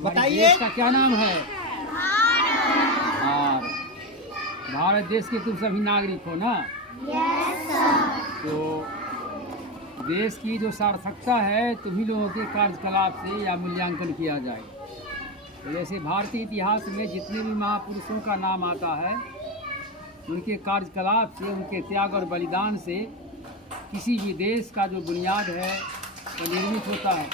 बताइए। देश का क्या नाम है? भारत। भारत देश के तुम सभी नागरिक हो ना? Yes sir. तो देश की जो सार्थकता है तुम्ही लोगों के कार्यकलाप से या मूल्यांकन किया जाए। तो जैसे भारतीय इतिहास में जितने भी महापुरुषों का नाम आता है, उनके कार्यकलाप से, उनके त्याग और बलिदान से किसी भी देश का जो बुनियाद है वो निर्मित होता है।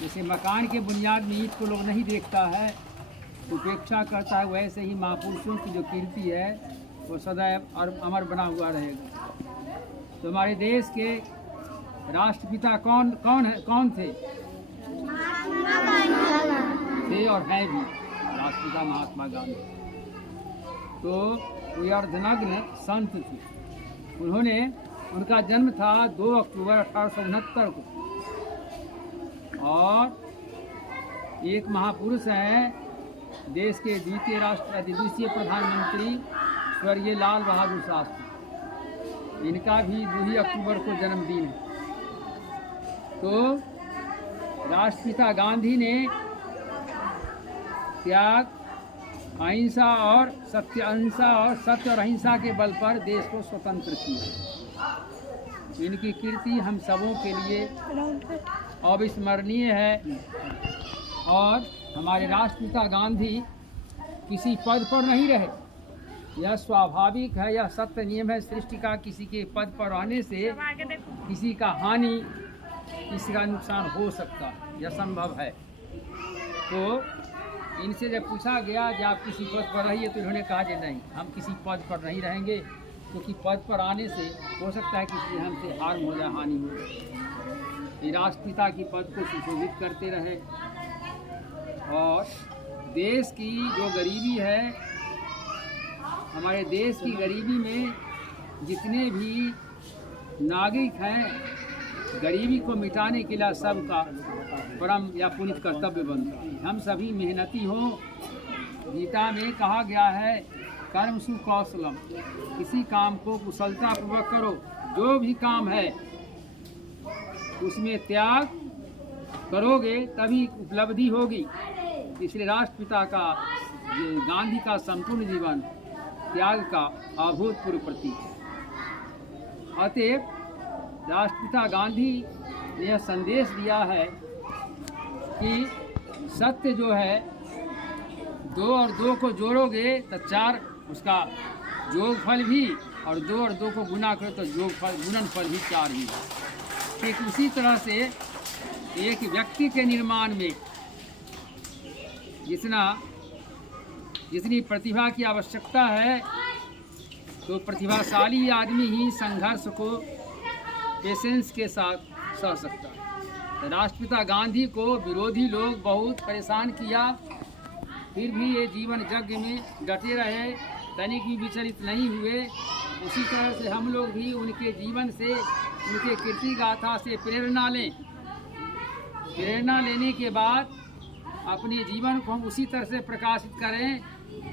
जैसे मकान के बुनियाद में ईंट को लोग नहीं देखता है, उपेक्षा करता है, वैसे ही महापुरुषों की जो कीर्ति है वो सदैव और अमर बना हुआ रहेगा। तो हमारे देश के राष्ट्रपिता कौन थे और हैं भी राष्ट्रपिता महात्मा गांधी। तो वे अर्धनग्न संत थे। उनका जन्म था 2 अक्टूबर 1869 को। और एक महापुरुष हैं देश के द्वितीय प्रधानमंत्री स्वर्गीय लाल बहादुर शास्त्री। इनका भी 2 अक्टूबर को जन्मदिन है। तो राष्ट्रपिता गांधी ने त्याग, अहिंसा और सत्य और अहिंसा के बल पर देश को स्वतंत्र किया। इनकी कीर्ति हम सबों के लिए अविस्मरणीय है। और हमारे राष्ट्रपिता गांधी किसी पद पर नहीं रहे, यह स्वाभाविक है, यह सत्य नियम है सृष्टि का। किसी के पद पर आने से किसी का हानि, किसी का नुकसान हो सकता है, यह संभव है। तो इनसे जब पूछा गया कि आप किसी पद पर रहिए, तो इन्होंने कहा कि नहीं, हम किसी पद पर नहीं रहेंगे, क्योंकि पद पर आने से हो सकता है किसी हमसे हार्म हो जाए, हानि हो जाए। ये राष्ट्रपिता की पद को सुशोभित करते रहे। और देश की जो गरीबी है, हमारे देश की गरीबी में जितने भी नागरिक हैं, गरीबी को मिटाने के लिए सबका परम या पुनित कर्तव्य बनता है। हम सभी मेहनती हों। गीता में कहा गया है कर्म सु कौशलम, किसी काम को कुशलतापूर्वक करो। जो भी काम है उसमें त्याग करोगे तभी उपलब्धि होगी। इसलिए राष्ट्रपिता का गांधी का संपूर्ण जीवन त्याग का अभूतपूर्व प्रतीक है। अतएव राष्ट्रपिता गांधी ने यह संदेश दिया है कि सत्य जो है, 2 और 2 को जोड़ोगे तो 4, उसका जोगफल भी, और 2 और 2 को गुना करो तो गुणनफल भी 4 ही है। ठीक उसी तरह से एक व्यक्ति के निर्माण में जितनी प्रतिभा की आवश्यकता है, तो प्रतिभाशाली आदमी ही संघर्ष को पेशेंस के साथ सह सकता है। राष्ट्रपिता गांधी को विरोधी लोग बहुत परेशान किया, फिर भी ये जीवन यज्ञ में डटे रहे, तनिक भी विचलित नहीं हुए। उसी तरह से हम लोग भी उनके जीवन से, उनके कीर्ति गाथा से प्रेरणा लें। प्रेरणा लेने के बाद अपने जीवन को हम उसी तरह से प्रकाशित करें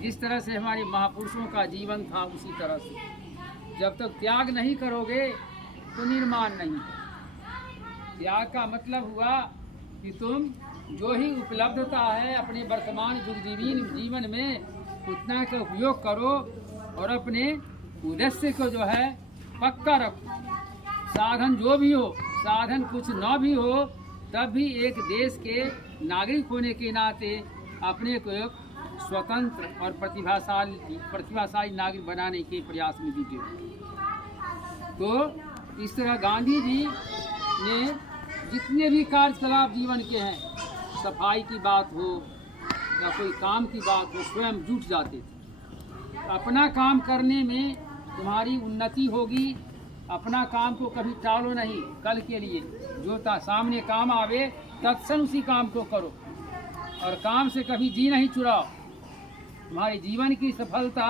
जिस तरह से हमारे महापुरुषों का जीवन था, उसी तरह से। जब तक त्याग नहीं करोगे तो निर्माण नहीं। त्याग का मतलब हुआ कि तुम जो ही उपलब्धता है अपने वर्तमान जीवन में उतना का उपयोग करो और अपने उद्देश्य को जो है पक्का रखो। साधन जो भी हो, साधन कुछ न भी हो, तब भी एक देश के नागरिक होने के नाते अपने को एक स्वतंत्र और प्रतिभाशाली नागरिक बनाने के प्रयास में जुटे। तो इस तरह गांधी जी ने जितने भी कार्यकलाप जीवन के हैं, सफाई की बात हो या कोई काम की बात हो, स्वयं जुट जाते थे। अपना काम करने में तुम्हारी उन्नति होगी। अपना काम को कभी टालो नहीं, कल के लिए जो सामने काम आवे तत्क्षण उसी काम को करो, और काम से कभी जी नहीं चुराओ। तुम्हारे जीवन की सफलता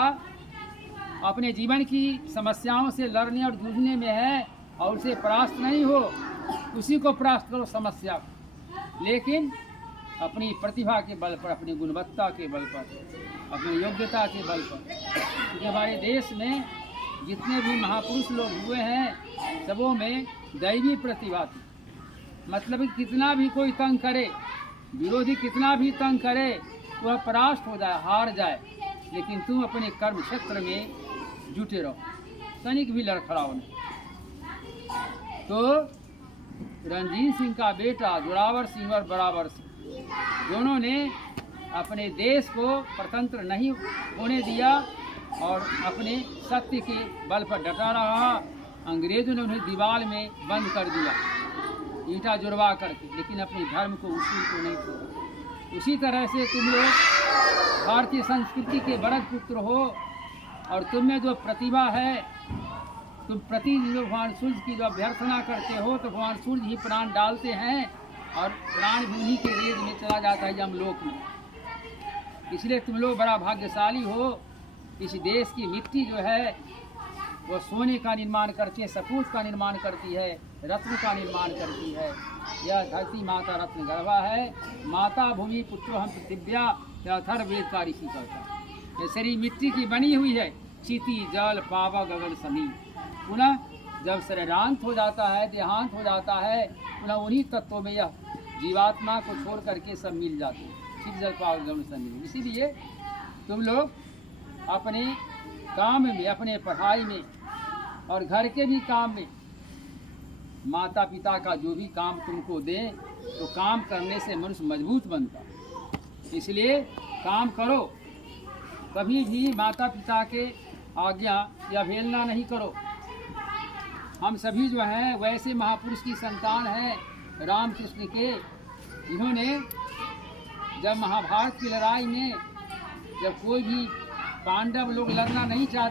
अपने जीवन की समस्याओं से लड़ने और जूझने में है, और उसे परास्त नहीं हो, उसी को परास्त करो समस्या को। लेकिन अपनी प्रतिभा के बल पर, अपनी गुणवत्ता के बल पर, अपनी योग्यता के बल पर। क्योंकि हमारे देश में जितने भी महापुरुष लोग हुए हैं, सबों में दैवी प्रतिभा थी। मतलब कितना भी कोई तंग करे, विरोधी कितना भी तंग करे वह परास्त हो जाए, हार जाए, लेकिन तुम अपने कर्म क्षेत्र में जुटे रहो, तनिक भी लड़खड़ाओ नहीं। तो रणजीत सिंह का बेटा जोरावर सिंह और बराबर सिंह दोनों ने अपने देश को स्वतंत्र नहीं होने दिया और अपने सत्य के बल पर डटा रहा। अंग्रेजों ने उन्हें दीवार में बंद कर दिया ईंटा जुड़वा करके, लेकिन अपने धर्म को उसूल को नहीं छोड़ा। उसी तरह से तुम लोग भारतीय संस्कृति के बड़े पुत्र हो और तुम में जो प्रतिभा है, तुम प्रतिदिन भगवान सूर्य की जो अभ्यर्थना करते हो तो भगवान सूर्य ही प्राण डालते हैं और प्राण भी उन्हीं के रेज में चला जाता है यमलोक में। इसलिए तुम लोग बड़ा भाग्यशाली हो। इस देश की मिट्टी जो है वो सोने का निर्माण करती है, सपूत का निर्माण करती है, रत्न का निर्माण करती है। यह धरती माता रत्न गर्भा है। माता भूमि पुत्रो हम पृथिव्या, यह अथर्ववेद का ऋषि करता है। ये शरीर मिट्टी की बनी हुई है, चीती जल पावा गगन समी। पुनः जब शरीरांत हो जाता है, देहांत हो जाता है, पुनः उन्हीं तत्वों में यह जीवात्मा को छोड़ करके सब मिल जाते हैं, चीत जल पावा गगन समी। इसीलिए तुम लोग अपने काम में, अपने पढ़ाई में और घर के भी काम में माता पिता का जो भी काम तुमको दे तो काम करने से मनुष्य मजबूत बनता है। इसलिए काम करो, कभी भी माता पिता के आज्ञा या अवहेलना नहीं करो। हम सभी जो हैं वैसे महापुरुष की संतान हैं रामकृष्ण के। इन्होंने जब महाभारत की लड़ाई में जब कोई भी पांडव लोग लड़ना नहीं चाहते